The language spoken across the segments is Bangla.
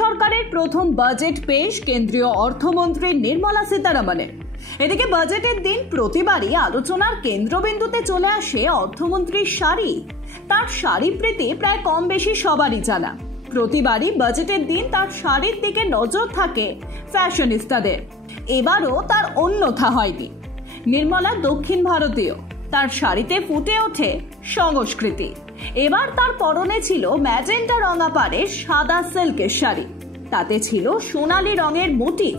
সরকারের প্রথম বাজেট পেশ কেন্দ্রীয় অর্থমন্ত্রী নির্মলা সীতারামনের। এদিকে বাজেটের দিন প্রতিবারই আলোচনার কেন্দ্রবিন্দুতে চলে আসে অর্থমন্ত্রীর শাড়ি। তার শাড়ি প্রীতি প্রায় কম বেশি সবারই জানা। প্রতিবারই বাজেটের দিন তার শাড়ির দিকে নজর থাকে ফ্যাশনিস্টাদের। এবারও তার অন্যথা হয়নি। নির্মলা দক্ষিণ ভারতীয়, তার শাড়িতে ফুটে ওঠে সংস্কৃতি। এবার তার পরনে ছিল ম্যাজেন্টা রঙা পাড়ের সাদা সিল্কের শাড়ি, তাতে ছিল সোনালী রঙের মোটিভ।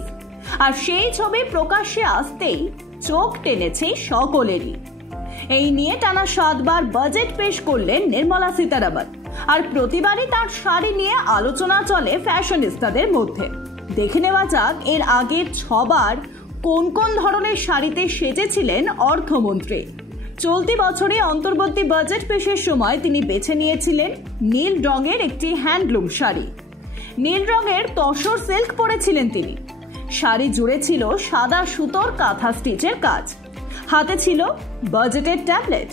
আর সেই ছবি প্রকাশ্যে আসতেই চোখ টেনেছে সকলেরই। এই নিয়ে টানা 7 বার বাজেট পেশ করলেন নির্মলা সীতারামন। আর প্রতিবারই তার শাড়ি নিয়ে আলোচনা চলে ফ্যাশনিস্টাদের মধ্যে। দেখে নেওয়া যাক এর আগে 6 বার কোন কোন ধরনের শাড়িতে সেজেছিলেন অর্থমন্ত্রী। চলতি বছরে অন্তর্বর্তী বাজেট পেশের সময় তিনি বেছে নিয়েছিলেন নীল রঙের একটি হ্যান্ডলুম শাড়ি। নীল রঙের তসর সিল্ক পরেছিলেন তিনি। শাড়ি জুড়ে ছিল সাদা সুতোর কাঁথা স্টিচের কাজ। হাতে ছিল বাজেটের ট্যাবলেট।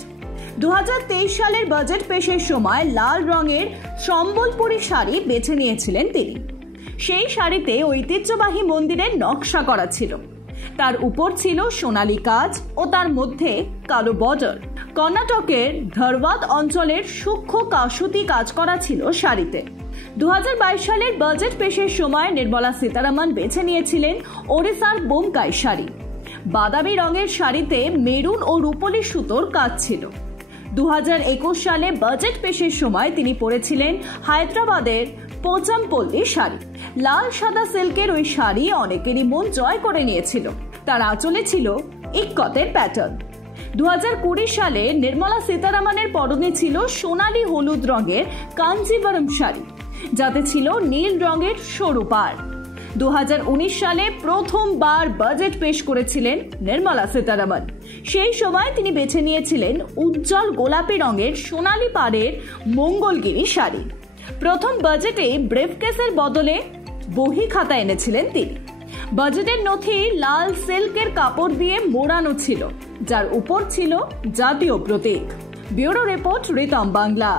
2023 সালের বাজেট পেশের সময় লাল রঙের সম্বলপুরী শাড়ি বেছে নিয়েছিলেন তিনি। সেই শাড়িতে ঐতিহ্যবাহী মন্দিরের নকশা করা ছিল। তার উপর ছিল সোনালী কাজ ও তার মধ্যে কালো বর্ডার। কর্ণাটকের ধারওয়াদ অঞ্চলের সূক্ষ্ম কাসুতি কাজ করা ছিল শাড়িতে। 2022 সালের বাজেট পেশের সময় নির্মলা সীতারামন বেছে নিয়েছিলেন ওড়িশার বোমকাই শাড়ি। বাদামি রঙের শাড়িতে মেরুন ও রূপলি সুতোর কাজ ছিল। 2021 সালে বাজেট পেশের সময় তিনি পরেছিলেন হায়দ্রাবাদের পোচামপল্লী শাড়ি। লাল সাদা সিল্কের ওই শাড়ি অনেকেরই মন জয় করে নিয়েছিল। তার আঁচলে ছিল ইক্কতের প্যাটার্ন। 2020 সালে নির্মলা সীতারামনের পরনে ছিল সোনালী হলুদ রঙের কাঞ্জিভারম শাড়ি, যাতে ছিল নীল রঙের সরু পাড়। 2019 সালে প্রথমবার বাজেট পেশ করেছিলেন নির্মলা সীতারামন। সেই সময় তিনি বেছে নিয়েছিলেন উজ্জ্বল গোলাপি রঙের সোনালী পাড়ের মঙ্গলগিরি শাড়ি। প্রথম বাজেটে ব্রিফকেসের বদলে বহি খাতা এনেছিলেন তিনি। বাজেটের নথি লাল সিল্কের কাপড় দিয়ে মোড়ানো ছিল, যার উপর ছিল জাতীয় প্রতীক। Bureau report, Ritam Bangla.